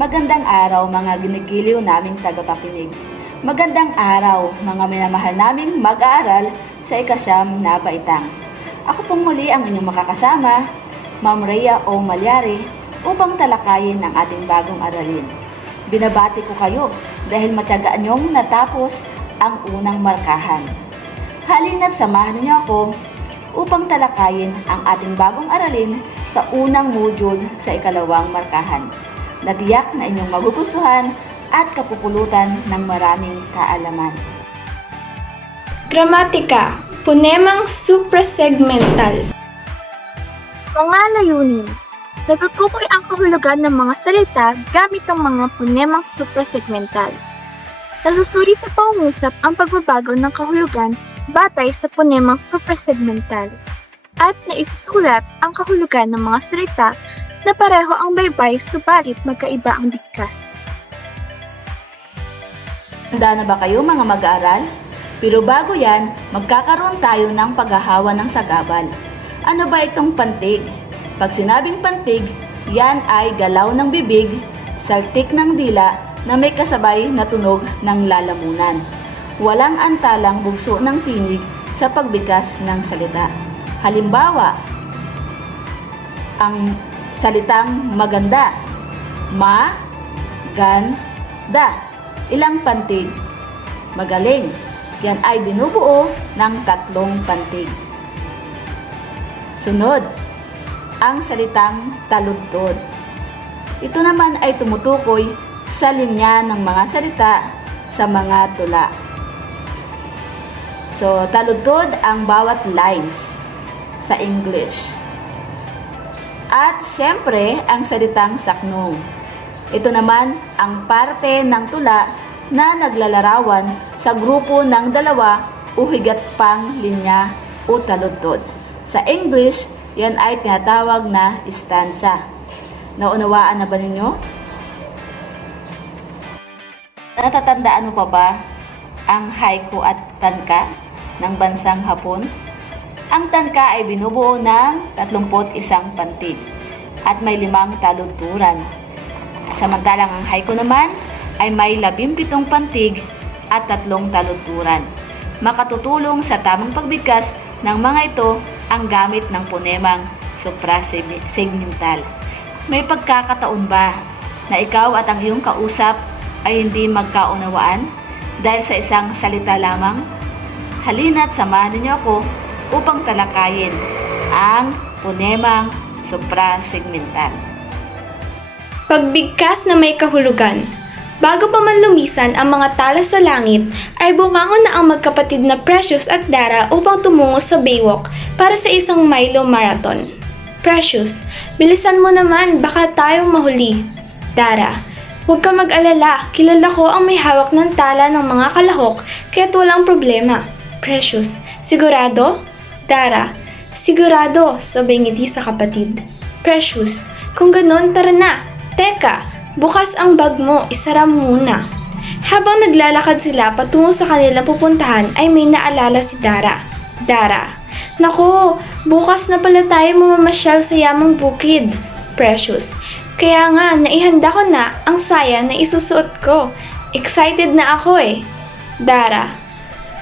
Magandang araw mga ginigiliw naming tagapakinig. Magandang araw mga minamahal naming mag-aaral sa ikasyam na baitang. Ako pong muli ang inyong makakasama, Ma'am Rhea O. Malyari, upang talakayin ang ating bagong aralin. Binabati ko kayo dahil matyagaan niyong natapos ang unang markahan. Halina't samahan niyo ako upang talakayin ang ating bagong aralin sa unang module sa ikalawang markahan. Natiyak na inyong magugustuhan at kapupulutan ng maraming kaalaman. Gramatika, punemang suprasegmental. Mga layunin. Natutukoy ang kahulugan ng mga salita gamit ang mga punemang suprasegmental. Nasusuri sa pangungusap ang pagbabago ng kahulugan batay sa punemang suprasegmental at naisusulat ang kahulugan ng mga salita na pareho ang baybay subalit magkaiba ang bigkas. Handa na ba kayo mga mag-aaral? Pero bago yan, magkakaroon tayo ng paghahawa ng sagabal. Ano ba itong pantig? Pag sinabing pantig, yan ay galaw ng bibig, saltik ng dila na may kasabay na tunog ng lalamunan. Walang antalang bugso ng tinig sa pagbigkas ng salita. Halimbawa, ang salitang maganda, ma-gan-da. Ilang pantig? Magaling. Yan ay binubuo ng 3 pantig. Sunod, ang salitang taludtod. Ito naman ay tumutukoy sa linya ng mga salita sa mga tula. So, taludtod ang bawat lines sa English. At syempre, ang salitang saknong. Ito naman ang parte ng tula na naglalarawan sa grupo ng 2 o higit pang linya o taludtod. Sa English, yan ay tinatawag na stanza. Naunawaan na ba ninyo? Natatandaan mo pa ba ang haiku at tanka ng bansang Hapon? Ang tanka ay binubuo ng 31 pantig at may 5 taludturan. Samantalang ang haiku naman ay may 17 pantig at 3 taludturan. Makatutulong sa tamang pagbigkas ng mga ito ang gamit ng punemang suprasegmental. May pagkakataon ba na ikaw at ang iyong kausap ay hindi magkaunawaan dahil sa isang salita lamang? Halina't samahan niyo ako upang talakayin ang punemang suprasegmental. Pagbigkas na may kahulugan. Bago pa man lumisan ang mga tala sa langit, ay bumangon na ang magkapatid na Precious at Dara upang tumungo sa Baywalk para sa isang Milo Marathon. Precious, bilisan mo naman, baka tayong mahuli. Dara, huwag ka mag-alala, kilala ko ang may hawak ng tala ng mga kalahok kaya't walang problema. Precious, sigurado? Dara, sigurado, sabay ngiti sa kapatid. Precious, kung ganon, tara na. Teka, bukas ang bag mo, isara mo muna. Habang naglalakad sila patungo sa kanilang pupuntahan ay may naalala si Dara. Dara, nako, bukas na pala tayo mamamasyal sa yamang bukid. Precious, kaya nga, naihanda ko na ang saya na isusuot ko. Excited na ako eh. Dara,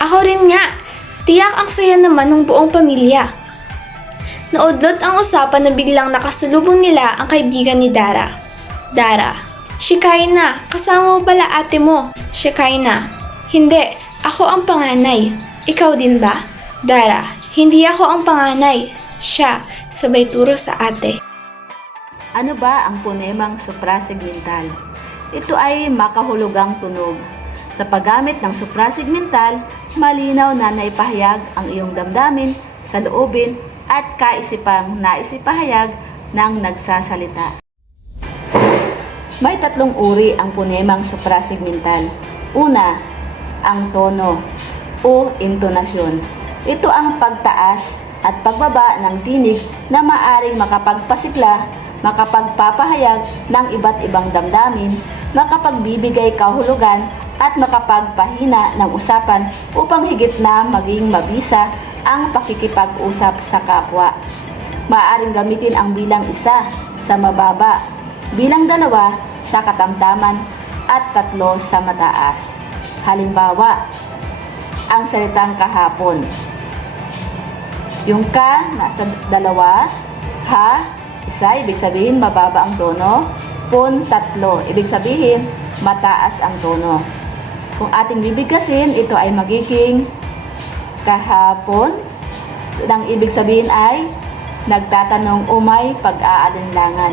ako rin nga. Tiyak ang saya naman ng buong pamilya. Naudlot ang usapan na biglang nakasalubong nila ang kaibigan ni Dara. Dara, Shekinah, kasama mo pala ate mo. Shekinah, hindi, ako ang panganay. Ikaw din ba? Dara, hindi ako ang panganay. Siya, sabay turo sa ate. Ano ba ang punemang suprasegmental? Ito ay makahulugang tunog. Sa paggamit ng suprasegmental, malinaw na naipahayag ang iyong damdamin, saloobin at kaisipang naisipahayag ng nagsasalita. May 3 uri ang punemang suprasegmental. Una, ang tono o intonasyon. Ito ang pagtaas at pagbaba ng tinig na maaring makapagpasikla, makapagpapahayag ng iba't ibang damdamin, makapagbibigay kahulugan at makapagpahina ng usapan upang higit na maging mabisa ang pakikipag-usap sa kapwa. Maaaring gamitin ang bilang 1 sa mababa, bilang 2 sa katamtaman at 3 sa mataas. Halimbawa, ang salitang kahapon. Yung ka nasa 2, ha, 1, ibig sabihin mababa ang tono, pun 3, ibig sabihin mataas ang tono. Kung ating bibigkasin, ito ay magiging kahapon. Ang ibig sabihin ay nagtatanong o may pag-aalinlangan.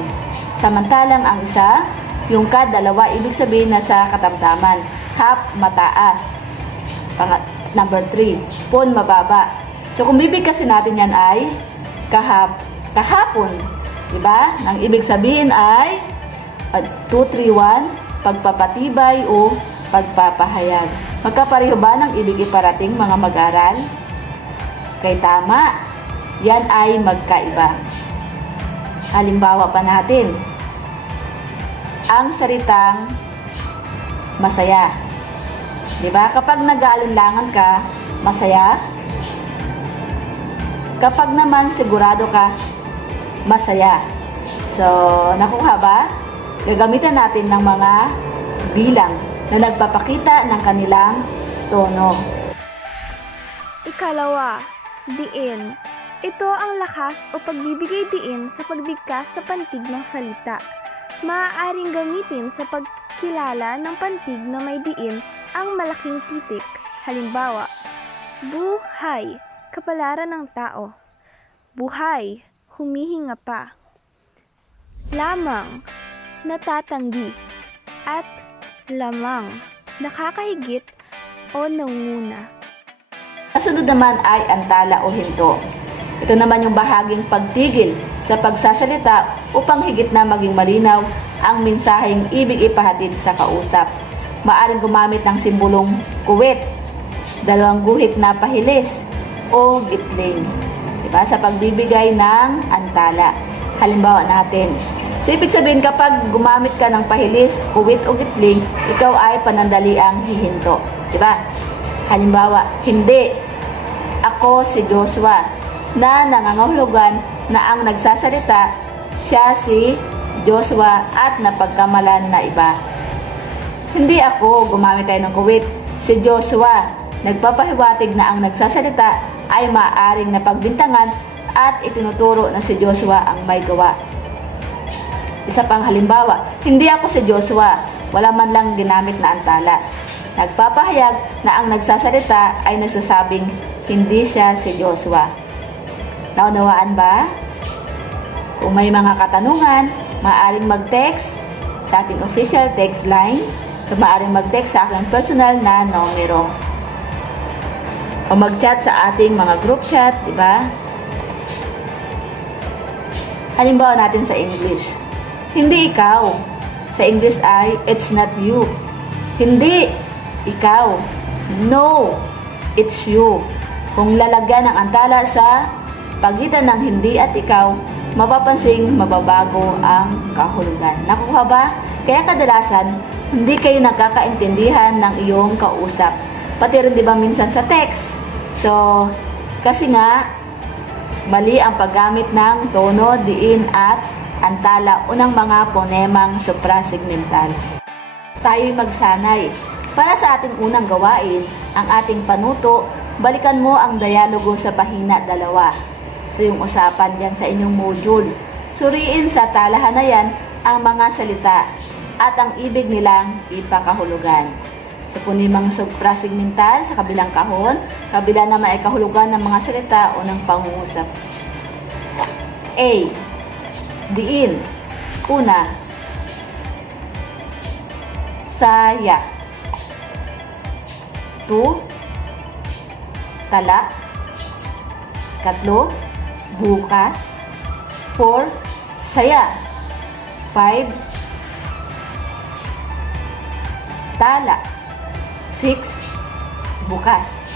Samantalang ang isa, yung ka 2, ibig sabihin nasa katamtaman. Hap, mataas. Number 3, pun, mababa. So kung bibigkasin natin yan ay kahapon. Diba? Ang ibig sabihin ay 2, 3, 1, pagpapatibay o pagpapahayag. Magkapareho ba ng ibig iparating mga mag-aral? Kay tama, yan ay magkaiba. Halimbawa pa natin, ang salitang masaya. Diba? Kapag nag-aalinlangan ka, masaya. Kapag naman sigurado ka, masaya. So, nakuha ba? Gagamitan natin ng mga bilang na nagpapakita ng kanilang tono. Ikalawa, diin. Ito ang lakas o pagbibigay diin sa pagbigkas sa pantig ng salita. Maaaring gamitin sa pagkilala ng pantig na may diin ang malaking titik. Halimbawa, buhay, kapalaran ng tao. Buhay, humihinga pa. Lamang, natatanggi. At lamang, nakakahigit o nanguna. Kasunod naman ay antala o hinto. Ito naman yung bahaging pagtigil sa pagsasalita upang higit na maging malinaw ang mensaheng ibig ipahatid sa kausap. Maaaring gumamit ng simbolong kuwit, 2 guhit na pahilis, o gitling. Diba? Sa pagbibigay ng antala. Halimbawa natin. So, ibig sabihin kapag gumamit ka ng pahilis, kuwit o gitling, ikaw ay panandaliang hihinto. Diba? Halimbawa, hindi. Ako si Joshua na nangangahulugan na ang nagsasalita, siya si Joshua at napagkamalan na iba. Hindi ako, gumamit tayo ng kuwit. Si Joshua, nagpapahiwatig na ang nagsasalita ay maaaring napagbintangan at itinuturo na si Joshua ang may gawa. Isa pang halimbawa, hindi ako si Joshua, wala man lang ginamit na antala. Nagpapahayag na ang nagsasalita ay nagsasabing hindi siya si Joshua. Naunawaan ba? Kung may mga katanungan, maaaring mag-text sa ating official text line. So, maaaring mag-text sa aking personal na numero. O mag-chat sa ating mga group chat, di ba? Halimbawa natin sa English. Hindi ikaw. Sa English ay, it's not you. Hindi ikaw. No, it's you. Kung lalagyan ng antala sa pagitan ng hindi at ikaw, mapapansing mababago ang kahulugan. Nakuha ba? Kaya kadalasan, hindi kayo nagkakaintindihan ng iyong kausap. Pati rin di ba minsan sa text. So, kasi nga, mali ang paggamit ng tono, diin at antala o ng mga ponemang suprasegmental. Tayo'y magsanay. Para sa ating unang gawain, ang ating panuto, balikan mo ang dialogo sa pahina 2. So, yung usapan dyan sa inyong module. Suriin sa talahan na yan ang mga salita at ang ibig nilang ipakahulugan. Sa ponemang suprasegmental sa kabilang kahon, kabila naman ay kahulugan ng mga salita o ng pangungusap. A. Diin. Una. Saya. 2. Tala. 3. Bukas. 4. Saya. 5. Tala. 6. Bukas.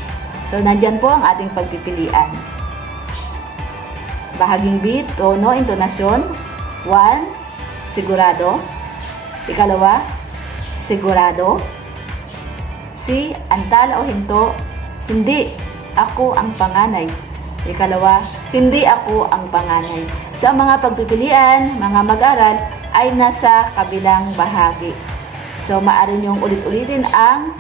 So, nandyan po ang ating pagpipilian. Bahaging B, tono, intonasyon. 1. Sigurado. Ikalawa, sigurado. C. Antala o hinto. Hindi ako ang panganay. Ikalawa, hindi ako ang panganay. So, ang mga pagpipilian, mga mag-aral, ay nasa kabilang bahagi. So, maaari niyong ulit-ulitin ang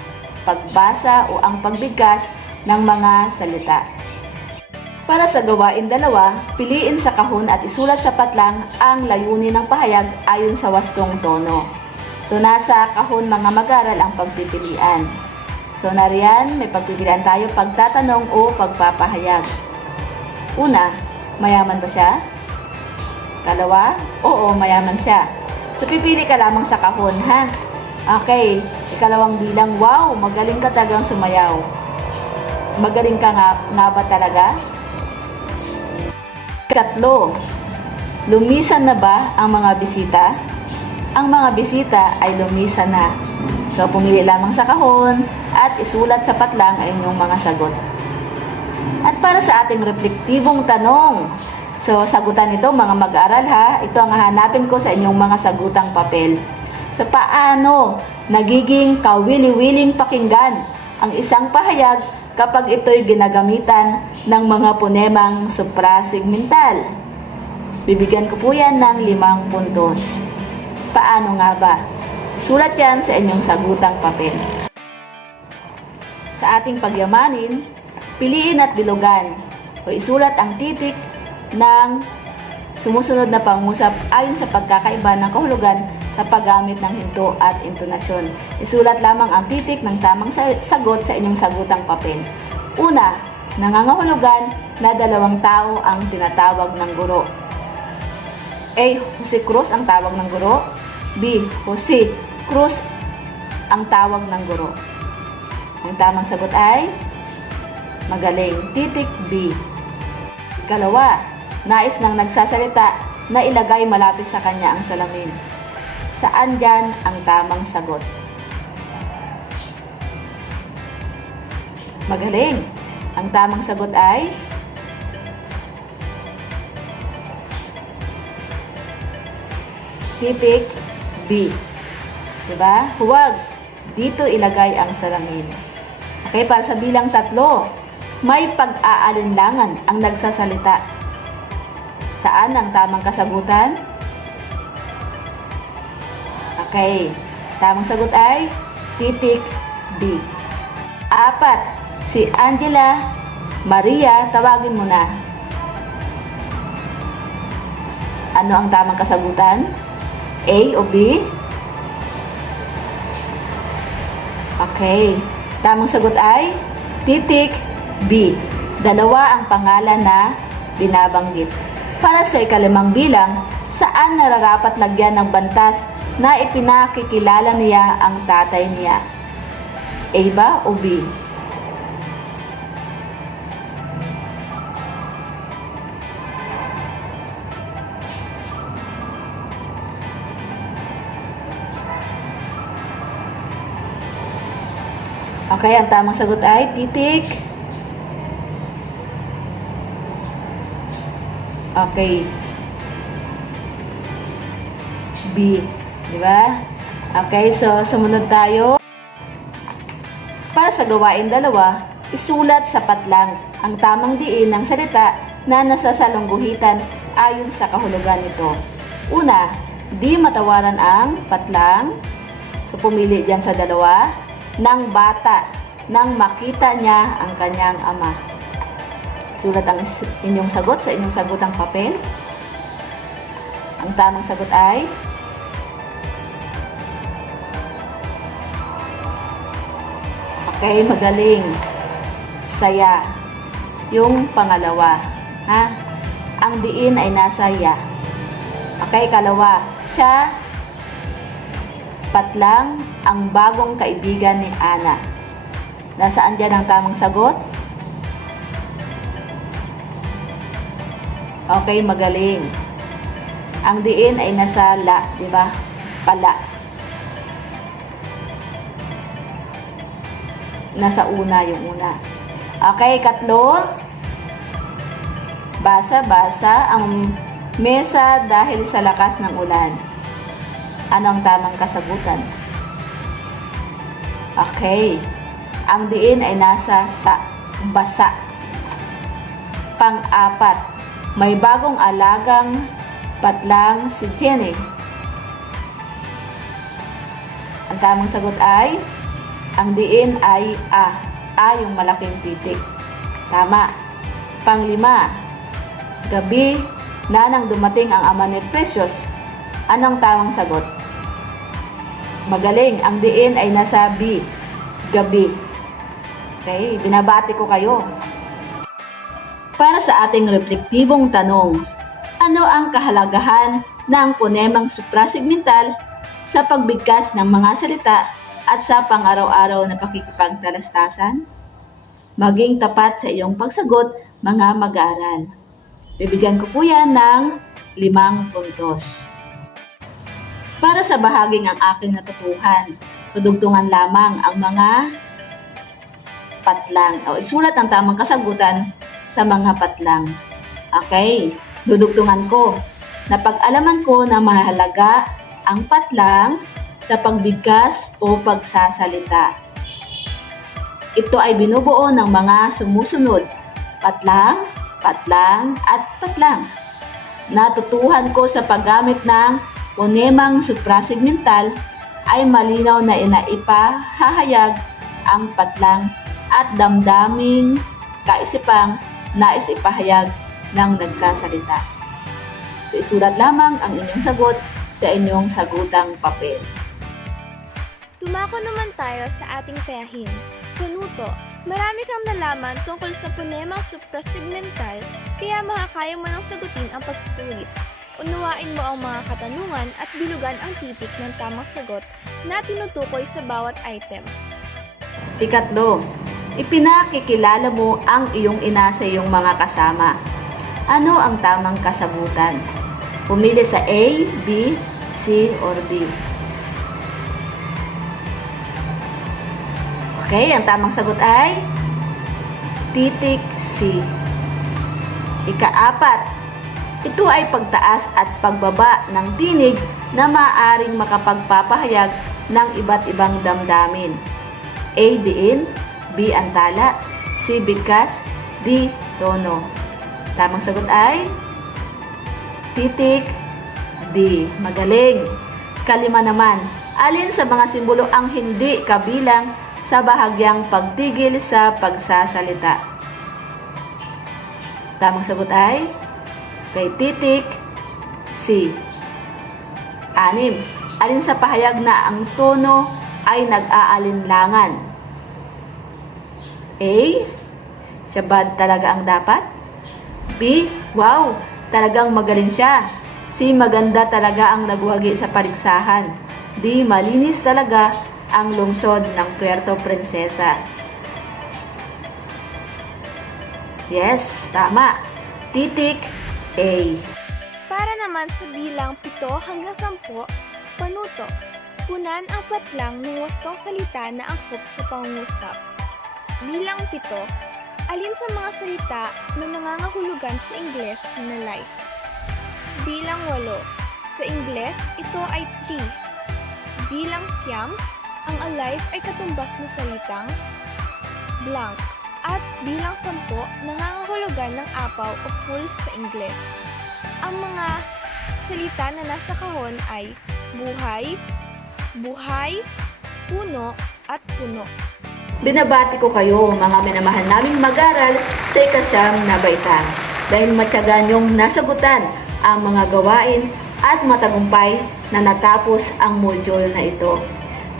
pagbasa o ang pagbigkas ng mga salita. Para sa gawain 2, piliin sa kahon at isulat sa patlang ang layunin ng pahayag ayon sa wastong tono. So, nasa kahon mga mag-aral ang pagpipilian. So, nariyan, may pagpipilian tayo pagtatanong o pagpapahayag. Una, mayaman ba siya? Kalawa, oo, mayaman siya. So, pipili ka lamang sa kahon, ha? Okay, ikalawang bilang, wow, magaling ka talagang sumayaw. Magaling ka nga ba talaga? Ikatlo, lumisan na ba ang mga bisita? Ang mga bisita ay lumisan na. So, pumili lamang sa kahon at isulat sa patlang ay inyong mga sagot. At para sa ating reflektibong tanong, so sagutan nito mga mag-aaral ha, ito ang hahanapin ko sa inyong mga sagutang papel. So, paano nagiging kawili-wiling pakinggan ang isang pahayag kapag ito'y ginagamitan ng mga ponemang suprasegmental? Bibigyan ko po yan ng 5 puntos. Paano nga ba? Isulat yan sa inyong sagutang papel. Sa ating pagyamanin, piliin at bilugan o isulat ang titik ng sumusunod na pangusap ayon sa pagkakaiba ng kahulugan sa paggamit ng hinto at intonasyon. Isulat lamang ang titik ng tamang sagot sa inyong sagutang papel. Una, nangangahulugan na 2 tao ang tinatawag ng guro. A. Jose Cruz ang tawag ng guro. B. Jose Cruz ang tawag ng guro. Ang tamang sagot ay magaling. Titik B. Ikalawa, nais ng nagsasalita na ilagay malapit sa kanya ang salamin. Saan dyan ang tamang sagot? Magaling. Ang tamang sagot ay titik B. Diba? Huwag dito ilagay ang salamin. Okay, para sa bilang 3, may pag-aalinlangan ang nagsasalita. Saan ang tamang kasagutan? Okay, tamang sagot ay titik B. 4, si Angela Maria, tawagin mo na. Ano ang tamang kasagutan? A o B? Okay, tamang sagot ay titik B. 2 ang pangalan na binabanggit. Para sa 5 bilang, saan nararapat lagyan ng bantas na ipinakikilala niya ang tatay niya? A ba o B? Okay, ang tamang sagot ay titik. Okay. B. Diba? Okay, so sumunod tayo. Para sa gawain 2, isulat sa patlang ang tamang diin ng salita na nasasalungguhitan ayon sa kahulugan nito. Una, di matawaran ang patlang. So pumili dyan sa 2. Ng bata nang makita niya ang kanyang ama. Sulat ang inyong sagot sa inyong sagutang papel. Ang tamang sagot ay okay, magaling. Saya. Yung pangalawa. Ha? Ang diin ay nasa ya. Okay, kalawa. Siya patlang ang bagong kaibigan ni Ana. Nasaan dyan ang tamang sagot? Okay, magaling. Ang diin ay nasa la, di ba? Pala. Nasa una yung una. Okay, 3. Basa-basa ang mesa dahil sa lakas ng ulan. Ano ang tamang kasagutan? Okay. Ang diin ay nasa sa, basa. 4, may bagong alagang patlang si Jenny. Ang tamang sagot ay, ang diin ay A. A yung malaking titik. Tama. Panglima, gabi na nang dumating ang ama ni Precious. Anong tamang sagot? Magaling. Ang diin ay nasa B. Gabi. Okay, binabati ko kayo. Para sa ating reflektibong tanong, ano ang kahalagahan ng ponemang suprasegmental sa pagbigkas ng mga salita at sa pang-araw-araw na pakikipagtalastasan? Maging tapat sa iyong pagsagot, mga mag-aaral. Bibigyan ko po yan ng 5 puntos. Para sa bahaging ang aking natutuhan, sudugtungan lamang ang mga patlang o isulat ang tamang kasagutan sa mga patlang. Okay, dudugtungan ko. Napag-alaman ko na mahalaga ang patlang sa pagbigkas o pagsasalita. Ito ay binubuo ng mga sumusunod: patlang, patlang, at patlang. Natutuhan ko sa paggamit ng ponemang suprasegmental ay malinaw na inaipahahayag ang patlang at damdaming kaisipang nais ipahayag ng nagsasalita. So isulat lamang ang inyong sagot sa inyong sagutang papel. Tumako naman tayo sa ating tayahin. Punuto, marami kang nalaman tungkol sa ponemang suprasegmental, kaya makakaya mo nang sagutin ang pagsusulit. Unawain mo ang mga katanungan at bilugan ang titik ng tamang sagot na tinutukoy sa bawat item. Ikatlo, ipinakikilala mo ang iyong ina sa iyong mga kasama. Ano ang tamang kasagutan? Pumili sa A, B, C, or D. Okay, ang tamang sagot ay titik C. Ika-4, ito ay pagtaas at pagbaba ng tinig na maaaring makapagpapahayag ng iba't ibang damdamin. A, diin, B, antala, C, bigkas, D, tono. Tamang sagot ay titik D. Magaling. Kalima naman, alin sa mga simbolo ang hindi kabilang sa bahagyang pagtigil sa pagsasalita? Tamang sagot ay kay titik C. 6, alin sa pahayag na ang tono ay nag-aalinlangan? A, siya ba talaga ang dapat? B, wow, talagang magaling siya. C, maganda talaga ang nagwagi sa paligsahan. D, malinis talaga ang lungsod ng Puerto Princesa. Yes, tama. Titik A. Para naman sa bilang 7 hanggang 10, panuto. Punan ang patlang ng wastong salita na angkop sa pangungusap. Bilang 7, alin sa mga salita na nangangahulugan sa Ingles na life? Bilang 8, sa Ingles, ito ay tree. Bilang 9, ang alive ay katumbas na salitang blank. At bilang 10, nangangahulugan ng apaw o full sa Ingles. Ang mga salita na nasa kahon ay buhay, buhay, puno, at puno. Binabati ko kayo, mga minamahal naming mag-aral sa ika-9 na baitang. Dahil matyaga niyong nasagutan ang mga gawain at matagumpay na natapos ang module na ito.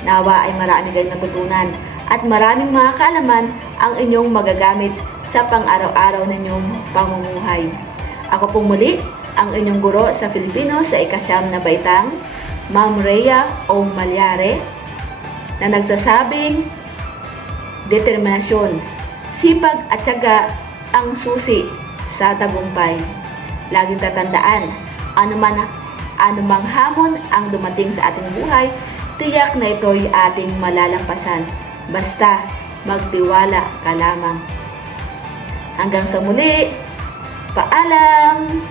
Nawa ay marami kayong natutunan at maraming mga kaalaman ang inyong magagamit sa pang-araw-araw ninyong pamumuhay. Ako pong muli, ang inyong guro sa Filipino sa ika-9 na baitang, Ma'am Rhea O. Malyare, na nagsasabing, determinasyon, sipag at tiyaga ang susi sa tagumpay. Laging tatandaan, anumang hamon ang dumating sa ating buhay, tiyak na ito'y ating malalampasan. Basta magtiwala ka lamang. Hanggang sa muli, paalam!